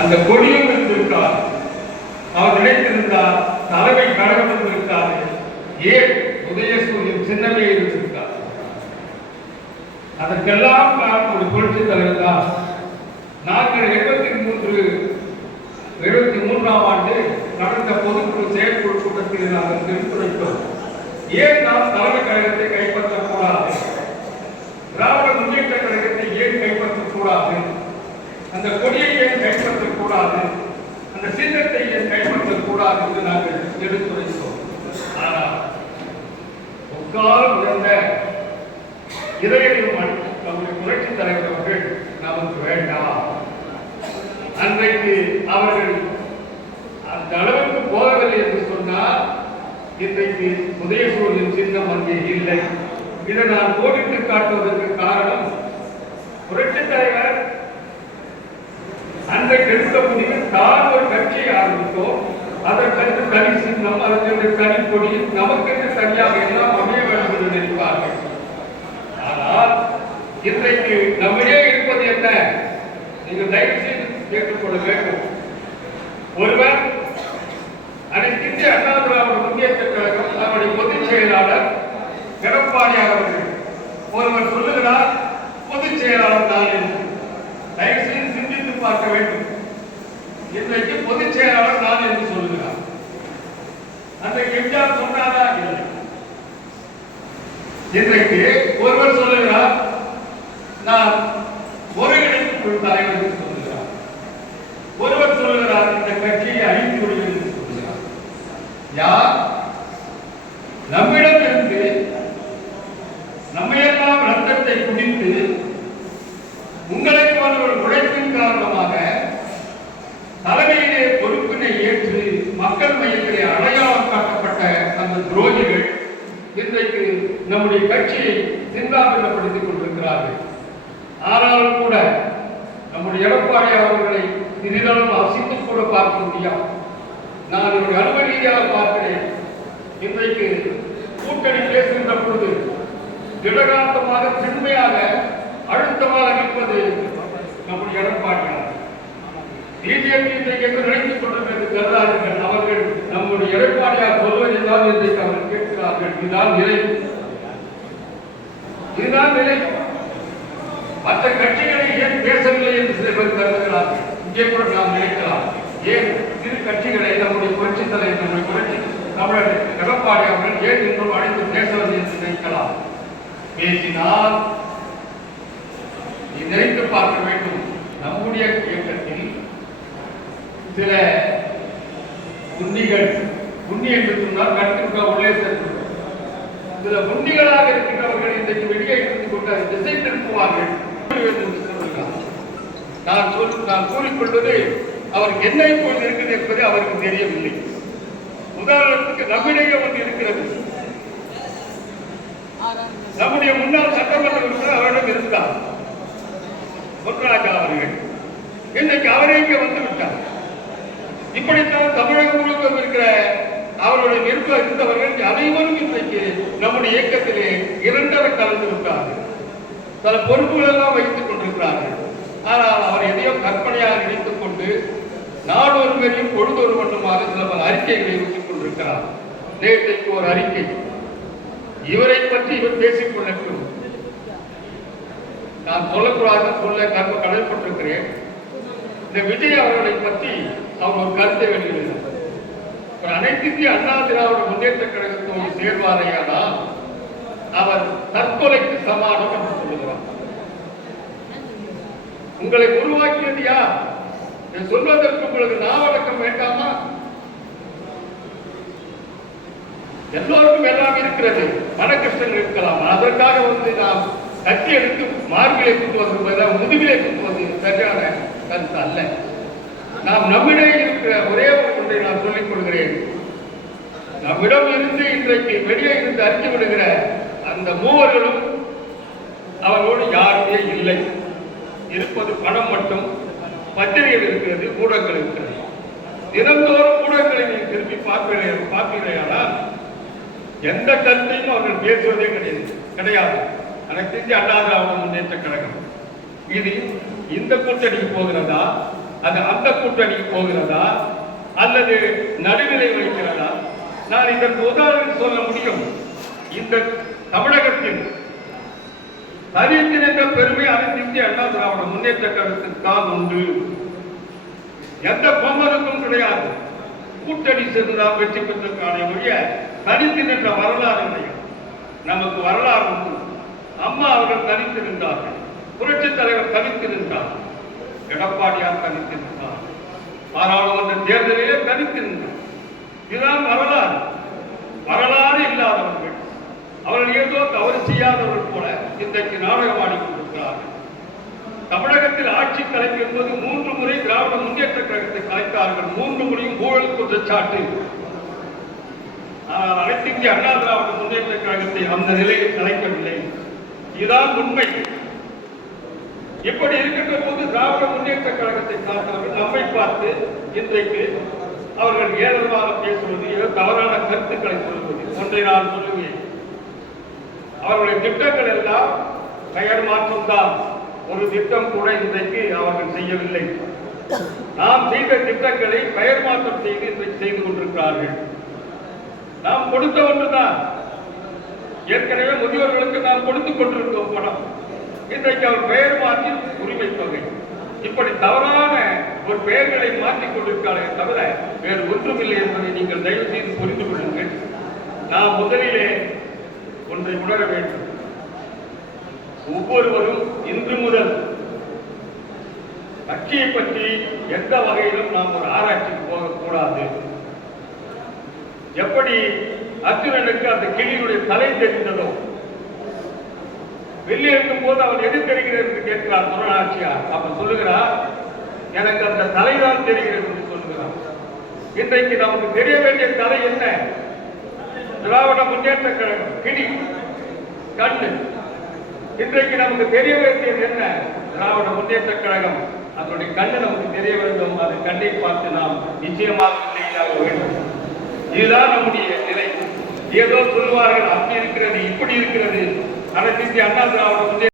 அந்த கொடியும் இருந்திருக்கார் அவர் நினைத்திருந்தார் தலைமை கழகம் இருந்திருக்காரு ஏன்? உதயசூரியன் சின்னமே இருந்திருக்கார். அதற்கெல்லாம் காரணம் ஒரு புரட்சி தலைவர் தான். நாங்கள் எழுபத்தி மூன்று எழுபத்தி மூன்றாம் ஆண்டு நடந்த பொதுக்குழு செயற்குழு கூட்டத்தில் நாங்கள் எடுத்துரைத்தோம் ஏன் நாம் தலைமை கழகத்தை கைப்பற்றக்கூடாது திராவிட முன்னேற்ற கழகத்தை ஏன் கைப்பற்றக்கூடாது அந்த கொடியை கூடாது. அந்த சின்னத்தை ஏன் கைப்பற்றக்கூடாது என்று நாங்கள் எடுத்துரைத்தோம். ஆனால் முக்கால் உயர்ந்த இதயம் நம்முடைய புரட்சி தலைவர் அவர்கள் நமக்கு வேண்டாம். அன்றைக்கு அவர்கள் அந்த அளவுக்கு போகவில்லை என்று சொன்னால் இன்றைக்கு உதயசூரியன் சின்னம் அங்கே இல்லை. இதை நான் கோடிட்டு காட்டுவதற்கு காரணம் புரட்சி தலைவர் அன்றைக்கு தான் ஒரு கட்சியை ஆரம்பித்தோம். அதற்கென்று தனி சின்னம் அதற்கென்று தனி கொடி நமக்கென்று சரியாக எல்லாம் அமைய வேண்டும் என்று நினைப்பார்கள். ஆனால் இன்றைக்கு நம்மிடையே இருப்பது என்ன? நீங்கள் தயவு செய்து கேட்டுக்கொள்ள வேண்டும். ஒருவர் அனைத்து இந்திய அண்ணா திராவிட முன்னேற்ற கழகம் அவருடைய பொதுச் செயலாளர் எடப்பாடியார் அவர்கள் ஒருவர் சொல்லுகிறார் பொதுச் செயலாளர் நான் என்று தயவு செய்து சிந்தித்து பார்க்க வேண்டும் இன்றைக்கு பொதுச் செயலாளர் நான் என்று சொல்லுகிறார். அன்றைக்கு எம்ஜிஆர் சொன்னாரா? இல்லை. இன்றைக்கு ஒருவர் சொல்லுகிறார் நான் ஒருங்கிணைப்பு குழு தலைவர் என்று சொல்லுகிறார். ஒருவர் சொல்லுகிறார் இந்த கட்சியை அழித்து விடுவேன் என்று சொல்லுகிறார். யார்? நம்மிடம் இருந்து நம்மையெல்லாம் ரத்தத்தை குடித்து உங்களை போன்ற ஒரு உழைப்பின் காரணமாக நம்முடைய கட்சியை சிந்தாபிதப்படுத்திக் கொண்டிருக்கிறார்கள். ஆனாலும் கூட நம்முடைய எடப்பாடி அவர்களை சிறிதளவு அசித்து கூட பார்க்க முடியாது. நான் என்னுடைய அனுமதி ரீதியாக பார்க்கிறேன். இன்றைக்கு கூட்டணி பேசுகின்ற பொழுது திடகாந்தமாக திண்மையாக அழுத்தமாக நிற்பது நம்முடைய எடப்பாடியார் பிஜேபி இன்றைக்கு என்று நினைத்துக் கொண்டிருக்கிறது கருதார்கள் அவர்கள் நம்முடைய எடப்பாடியார் சொல்வதை தான் இன்றைக்கு அவர்கள் கேட்கிறார்கள். இதுதான் நிலை. இதுதான் நிலை மற்ற கட்சிகளை ஏன் பேசவில்லை என்று சில பேர் கருதுகிறார். இங்கே கூட நாம் நினைக்கலாம். ஏன் இரு கட்சிகளை நம்முடைய புரட்சி தலைவர் நம்முடைய புரட்சி தமிழர் எடப்பாடி அவர்கள் ஏன் இன்னும் அழைத்து பேசவில்லை என்று நினைக்கலாம்? பேசினால் நினைத்து பார்க்க வேண்டும். நம்முடைய இயக்கத்தில் சில உன்னிகள் உன்னி என்று சொன்னால் கட்டுக்க உள்ளே சென்று சில முன்னிகளாக இருக்கின்றவர்கள் இன்றைக்கு வெளியே இருந்து கொண்டு அதை திசை திருப்புவார்கள். நான் சொல் நான் கூறிக்கொள்வது அவருக்கு என்ன இப்போது இருக்கிறது என்பது அவருக்கு தெரியவில்லை. உதாரணத்துக்கு நம்மிடையே ஒன்று இருக்கிறது. நம்முடைய முன்னாள் சட்டமன்ற உறுப்பினர் அவரிடம் இருந்தார். பொன்ராஜா அவர்கள். இன்றைக்கு அவரே இங்கே வந்து விட்டார். இப்படித்தான் தமிழகம் முழுக்க இருக்கிற அவருடைய நிர்ப இருந்தவர்கள் அனைவரும் இன்றைக்கு நம்முடைய இயக்கத்திலே இரண்டரை கலந்து விட்டார்கள் பல பொறுப்புகள் எல்லாம் வைத்துக் கொண்டிருக்கிறார்கள். ஆனால் அவர் எதையோ கற்பனையாக நினைத்துக் கொண்டு நாடொரு பேரையும் பொழுதொரு மட்டுமாக சில பல அறிக்கைகளை வைத்துக் கொண்டிருக்கிறார். நேற்றைக்கு ஒரு அறிக்கை. இவரை பற்றி இவர் பேசிக் கொள்ளட்டும். நான் சொல்லக்கூடாது சொல்ல கற்ப கடல்பட்டிருக்கிறேன் இந்த விஜய் அவர்களை பற்றி அவர் ஒரு கருத்தை வெளியிடுகிறார். ஒரு அனைத்து அண்ணா திராவிட முன்னேற்ற கழகத்தோடு சேர்வாரையானால் அவர் தற்கொலைக்கு சமானம் என்று சொல்லுகிறார். உங்களை உருவாக்கியது யார் சொல்வதற்கு உங்களுக்கு நாவடக்கம் வேண்டாமா? எல்லோருக்கும் எல்லாம் இருக்கிறது. மன கஷ்டங்கள் இருக்கலாம். அதற்காக வந்து நாம் கட்டி எடுத்து மார்பிலே குத்துவதற்கு பதிலாக முதுகிலே குத்துவது சரியான கருத்து அல்ல. நாம் நம்மிடையே இருக்கிற ஒரே என்பதை நான் சொல்லிக் கொள்கிறேன். நம்மிடம் இருந்து இன்றைக்கு வெளியே இருந்து அறிந்து விடுகிற அந்த மூவர்களும் அவர்களோடு யாருமே இல்லை. இருப்பது பணம் மட்டும் பத்திரிகைகள் இருக்கிறது ஊடகங்கள் இருக்கிறது. தினந்தோறும் ஊடகங்களை நீ திரும்பி பார்க்கிறே பார்க்கிறேயானால் எந்த கருத்தையும் அவர்கள் பேசுவதே கிடையாது கிடையாது. எனக்கு தெரிஞ்ச அண்ணாதிராவிட முன்னேற்ற கழகம். இது இந்த கூட்டணிக்கு போகிறதா? அது அந்த கூட்டணிக்கு போகிறதா? அல்லது நடுநிலை வைக்கிறதா நான் இதற்கு உதாரணம் சொல்ல முடியும். இந்த தமிழகத்தில் தனித்திருந்த பெருமை அனைத்து இந்திய அண்ணா திராவிட முன்னேற்ற கழகத்துக்கு தான் உண்டு எந்த பொம்மனுக்கும் கிடையாது. கூட்டணி சேர்ந்துதான் வெற்றி பெற்றதுக்கான ஒழிய தனித்து நின்ற வரலாறு இல்லை. நமக்கு வரலாறு உண்டு. அம்மா அவர்கள் தனித்து நின்றார்கள். புரட்சித் தலைவர் தனித்து நின்றார். எடப்பாடியார் தனித்து பாராளுமன்ற தேர்தலிலே தனித்து இதுதான் வரலாறு. வரலாறு இல்லாதவர்கள். அவர்கள் ஏதோ தவறு செய்யாதவர்கள் போல இன்றைக்கு நாடகமாடி கொண்டிருக்கிறார்கள். தமிழகத்தில் ஆட்சி தலைப்பு என்பது மூன்று முறை திராவிட முன்னேற்ற கழகத்தை கலைத்தார்கள். மூன்று முறையும் ஊழல் குற்றச்சாட்டு. ஆனால் அனைத்து இந்திய அண்ணா திராவிட முன்னேற்ற கழகத்தை அந்த நிலையில் கலைக்கவில்லை. இதுதான் உண்மை. இப்படி இருக்கின்ற போது திராவிட முன்னேற்ற கழகத்தை சார்ந்தவர்கள் நம்மை பார்த்து இன்றைக்கு அவர்கள் ஏதமாக பேசுவது ஏதோ தவறான கருத்துக்களை சொல்வது. ஒன்றை நான் சொல்லுவேன். அவர்களுடைய திட்டங்கள் எல்லாம் பெயர் மாற்றம் தான் ஒரு திட்டம் கூட இன்றைக்கு அவர்கள் செய்யவில்லை. நாம் செய்த திட்டங்களை பெயர் மாற்றம் செய்து இன்றைக்கு செய்து கொண்டிருக்கிறார்கள். நாம் கொடுத்த ஒன்றுதான். ஏற்கனவே முதியோர்களுக்கு நாம் கொடுத்துக் கொண்டிருந்தோம் பணம். இன்றைக்கு அவர் பெயர் மாற்றி உரிமை தொகை. இப்படி தவறான ஒரு பெயர்களை மாற்றிக் கொண்டிருக்கிறாரே தவிர வேறு ஒன்றுமில்லை என்பதை நீங்கள் தயவு செய்து புரிந்து கொள்ளுங்கள். நான் முதலிலே ஒன்றை உணர வேண்டும். ஒவ்வொருவரும் இன்று முதல் கட்சியை பற்றி எந்த வகையிலும் நாம் ஒரு ஆராய்ச்சிக்கு போகக்கூடாது. எப்படி அர்ஜுனனுக்கு அந்த கிளியுடைய தலை தெரிந்ததோ வெளியே இருக்கும் போது அவன் எது தெரிகிறது என்று கேட்கிறார் துரணாட்சியார் அப்ப சொல்லுகிறார் எனக்கு அந்த தலைதான் தெரிகிறது என்று சொல்லுகிறார். இன்றைக்கு நமக்கு தெரிய வேண்டிய தலை என்ன? திராவிட முன்னேற்ற கழகம் கிடி கண்ணு. இன்றைக்கு நமக்கு தெரிய வேண்டியது என்ன? திராவிட முன்னேற்ற கழகம். அதனுடைய கண்ணு நமக்கு தெரிய வேண்டும். அது கண்ணை பார்த்து நாம் நிச்சயமாக நிலையாக வேண்டும் இதுதான் நம்முடைய நிலை. ஏதோ சொல்லுவார்கள் அப்படி இருக்கிறது இப்படி இருக்கிறது. அனைத்து இந்திய அண்ணா திராவிட முன்னேற்ற